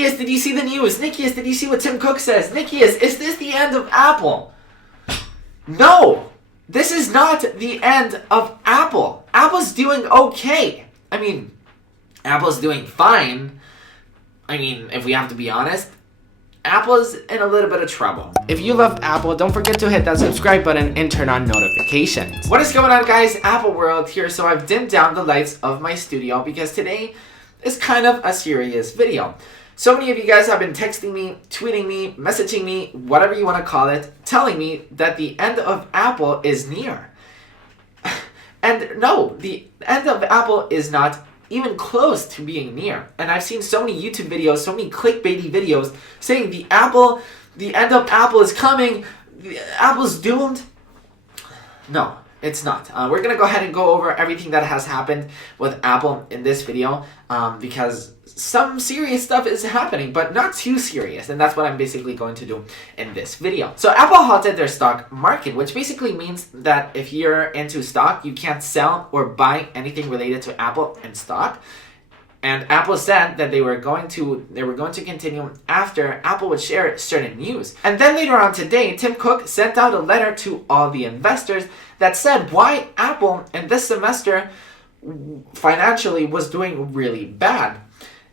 Nikias, did you see the news? Nikias, did you see what Tim Cook says? Nikias, is this the end of Apple? No! This is not the end of Apple. Apple's doing okay. I mean, Apple's doing fine. I mean, if we have to be honest, Apple's in a little bit of trouble. If you love Apple, don't forget to hit that subscribe button and turn on notifications. What is going on, guys? Apple World here. So I've dimmed down the lights of my studio because today is kind of a serious video. So many of you guys have been texting me, tweeting me, messaging me, whatever you want to call it, telling me that the end of Apple is near. And no, the end of Apple is not even close to being near. And I've seen so many YouTube videos, so many clickbaity videos saying the end of Apple is coming, Apple's doomed. No, it's not. We're going to go ahead and go over everything that has happened with Apple in this video because some serious stuff is happening, but not too serious. And that's what I'm basically going to do in this video. So Apple halted their stock market, which basically means that if you're into stock, you can't sell or buy anything related to Apple in stock. And Apple said that they were going to continue after Apple would share certain news. And then later on today, Tim Cook sent out a letter to all the investors that said why Apple in this semester financially was doing really bad.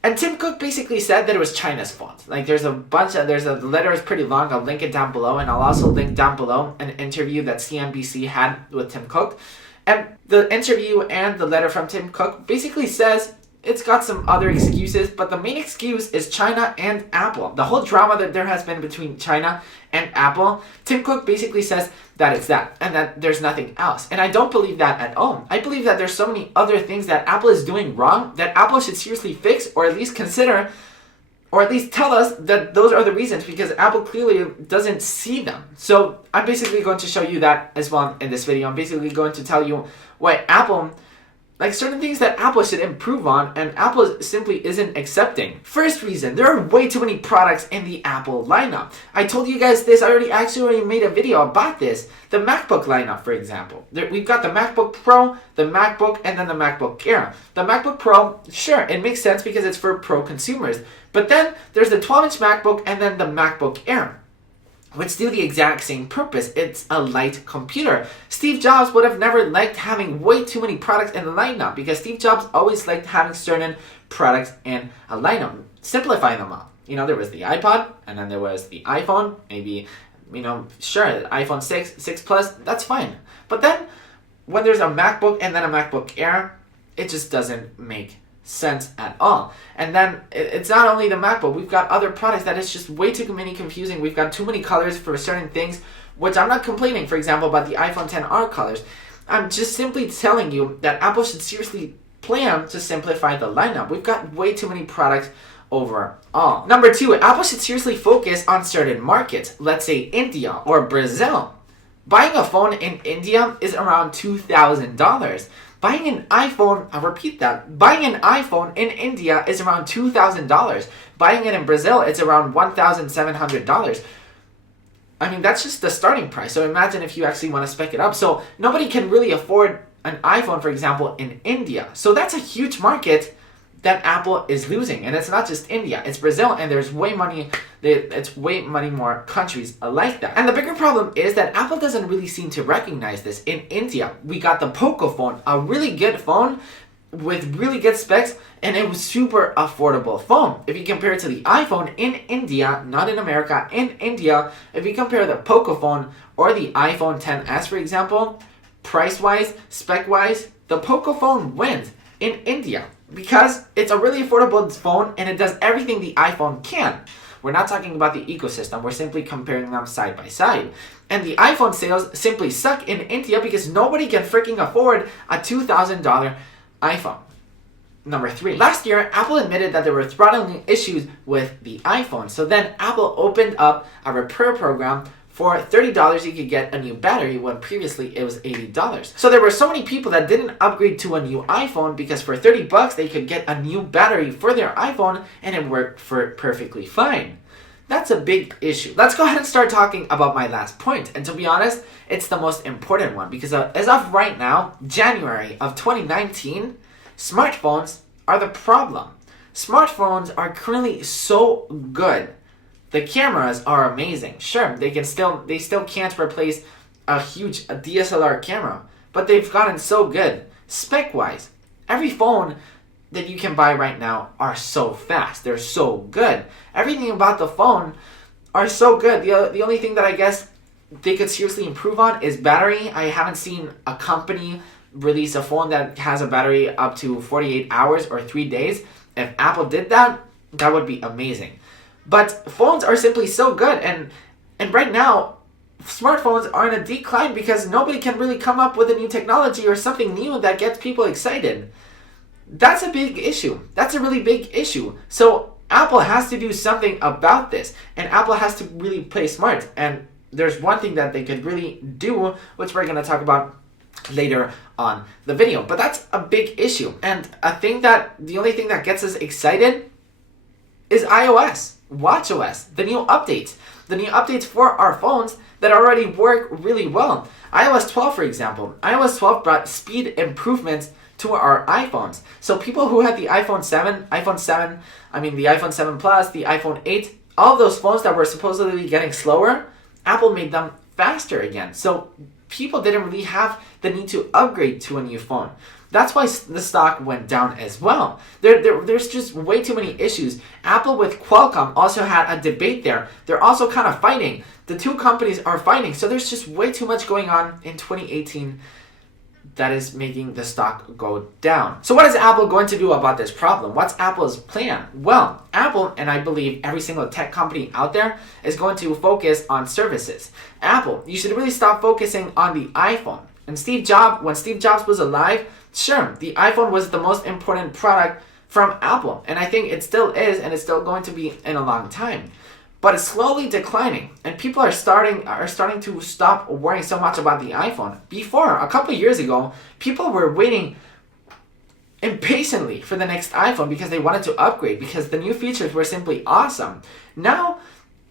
And Tim Cook basically said that it was China's fault. Like the letter is pretty long. I'll link it down below, and I'll also link down below an interview that CNBC had with Tim Cook. And the interview and the letter from Tim Cook basically says it's got some other excuses, but the main excuse is China and Apple. The whole drama that there has been between China and Apple, Tim Cook basically says that it's that, and that there's nothing else. And I don't believe that at all. I believe that there's so many other things that Apple is doing wrong that Apple should seriously fix, or at least consider, or at least tell us that those are the reasons, because Apple clearly doesn't see them. So I'm basically going to show you that as well in this video. I'm basically going to tell you why Apple, like certain things that Apple should improve on, and Apple simply isn't accepting. First reason, there are way too many products in the Apple lineup. I told you guys this, I already made a video about this. The MacBook lineup, for example. We've got the MacBook Pro, the MacBook, and then the MacBook Air. The MacBook Pro, sure, it makes sense because it's for pro consumers. But then there's the 12-inch MacBook and then the MacBook Air, which do the exact same purpose. It's a light computer. Steve Jobs would have never liked having way too many products in the lineup because Steve Jobs always liked having certain products in a lineup, simplifying them all. You know, there was the iPod, and then there was the iPhone, maybe, sure, iPhone 6, 6 Plus, that's fine. But then, when there's a MacBook and then a MacBook Air, it just doesn't make sense at all. And then it's not only the MacBook, we've got other products that is just way too many confusing. We've got too many colors for certain things, which I'm not complaining, for example, about the iPhone XR colors. I'm just simply telling you that Apple should seriously plan to simplify the lineup. We've got way too many products overall. Number two, Apple should seriously focus on certain markets, let's say India or Brazil. Buying a phone in India is around $2,000. Buying an iPhone, I'll repeat that, buying an iPhone in India is around $2,000. Buying it in Brazil, it's around $1,700. I mean, that's just the starting price. So imagine if you actually want to spec it up. So nobody can really afford an iPhone, for example, in India. So that's a huge market that Apple is losing. And it's not just India, it's Brazil, and there's way many more countries like that. And the bigger problem is that Apple doesn't really seem to recognize this. In India, we got the Poco phone, a really good phone with really good specs, and it was super affordable phone. If you compare it to the iPhone in India, not in America, in India, if you compare the Poco phone or the iPhone XS, for example, price-wise, spec-wise, the Poco phone wins in India because it's a really affordable phone and it does everything the iPhone can. We're not talking about the ecosystem, we're simply comparing them side by side. And the iPhone sales simply suck in India because nobody can freaking afford a $2,000 iPhone. Number three, last year, Apple admitted that there were throttling issues with the iPhone. So then Apple opened up a repair program. For $30, you could get a new battery when previously it was $80. So there were so many people that didn't upgrade to a new iPhone because for $30 they could get a new battery for their iPhone and it worked perfectly fine. That's a big issue. Let's go ahead and start talking about my last point. And to be honest, it's the most important one because as of right now, January of 2019, smartphones are the problem. Smartphones are currently so good. The cameras are amazing. Sure, they still can't replace a huge DSLR camera, but they've gotten so good spec-wise. Every phone that you can buy right now are so fast. They're so good. Everything about the phone are so good. The only thing that I guess they could seriously improve on is battery. I haven't seen a company release a phone that has a battery up to 48 hours or 3 days. If Apple did that, that would be amazing. But phones are simply so good, and right now, smartphones are in a decline because nobody can really come up with a new technology or something new that gets people excited. That's a big issue. That's a really big issue. So Apple has to do something about this, and Apple has to really play smart. And there's one thing that they could really do, which we're going to talk about later on the video. But that's a big issue. And the only thing that gets us excited is iOS, watchOS, the new updates for our phones that already work really well. iOS 12, for example. iOS 12 brought speed improvements to our iPhones. So people who had the iPhone 7, the iPhone 7 Plus, the iPhone 8, all of those phones that were supposedly getting slower, Apple made them faster again. So people didn't really have the need to upgrade to a new phone. That's why the stock went down as well. There's just way too many issues. Apple with Qualcomm also had a debate there. They're also kind of fighting. The two companies are fighting. So there's just way too much going on in 2018 that is making the stock go down. So what is Apple going to do about this problem? What's Apple's plan? Well, Apple, and I believe every single tech company out there, is going to focus on services. Apple, you should really stop focusing on the iPhone. And when Steve Jobs was alive, sure, the iPhone was the most important product from Apple. And I think it still is, and it's still going to be in a long time. But it's slowly declining, and people are starting to stop worrying so much about the iPhone. Before, a couple of years ago, people were waiting impatiently for the next iPhone because they wanted to upgrade, because the new features were simply awesome. Now,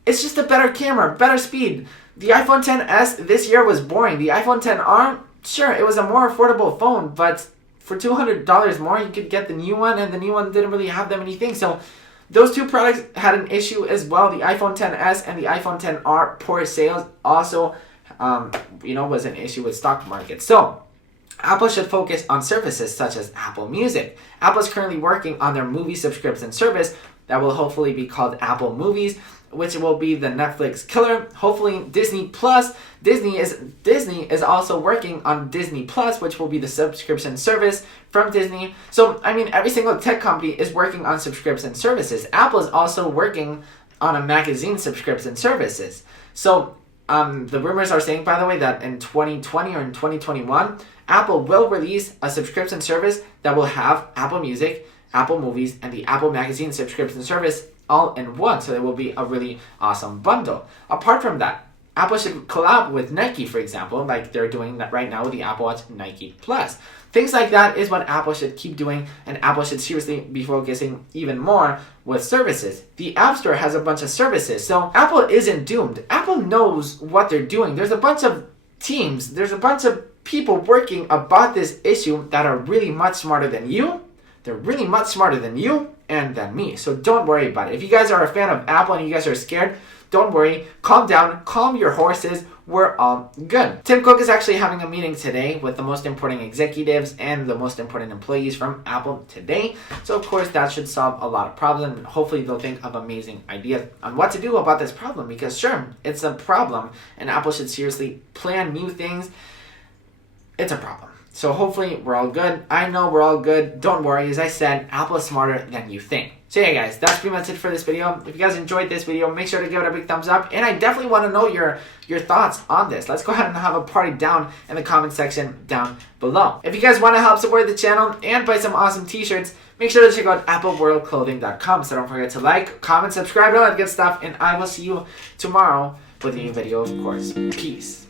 it's just a better camera, better speed. The iPhone XS this year was boring. The iPhone XR, sure, it was a more affordable phone, but for $200 more, you could get the new one, and the new one didn't really have that many things. So those two products had an issue as well. The iPhone XS and the iPhone XR poor sales also, was an issue with stock market. So Apple should focus on services such as Apple Music. Apple is currently working on their movie subscription service that will hopefully be called Apple Movies, which will be the Netflix killer. Hopefully Disney Plus. Disney is also working on Disney Plus, which will be the subscription service from Disney. So, every single tech company is working on subscription services. Apple is also working on a magazine subscription services. So, the rumors are saying, by the way, that in 2020 or in 2021, Apple will release a subscription service that will have Apple Music, Apple Movies, and the Apple Magazine subscription service all in one. So it will be a really awesome bundle. Apart from that, Apple should collab with Nike, for example, like they're doing that right now with the Apple Watch Nike Plus. Things like that is what Apple should keep doing, and Apple should seriously be focusing even more with services. The App Store has a bunch of services, so Apple isn't doomed. Apple knows what they're doing. There's a bunch of teams, there's a bunch of people working about this issue that are really much smarter than you. They're really much smarter than you and than me. So don't worry about it. If you guys are a fan of Apple and you guys are scared, don't worry. Calm down. Calm your horses. We're all good. Tim Cook is actually having a meeting today with the most important executives and the most important employees from Apple today. So of course that should solve a lot of problems, and hopefully they'll think of amazing ideas on what to do about this problem, because sure, it's a problem and Apple should seriously plan new things. It's a problem. So hopefully we're all good. I know we're all good. Don't worry. As I said, Apple is smarter than you think. So yeah, guys, that's pretty much it for this video. If you guys enjoyed this video, make sure to give it a big thumbs up. And I definitely want to know your thoughts on this. Let's go ahead and have a party down in the comment section down below. If you guys want to help support the channel and buy some awesome t-shirts, make sure to check out appleworldclothing.com. So don't forget to like, comment, subscribe, all that good stuff. And I will see you tomorrow with a new video, of course. Peace.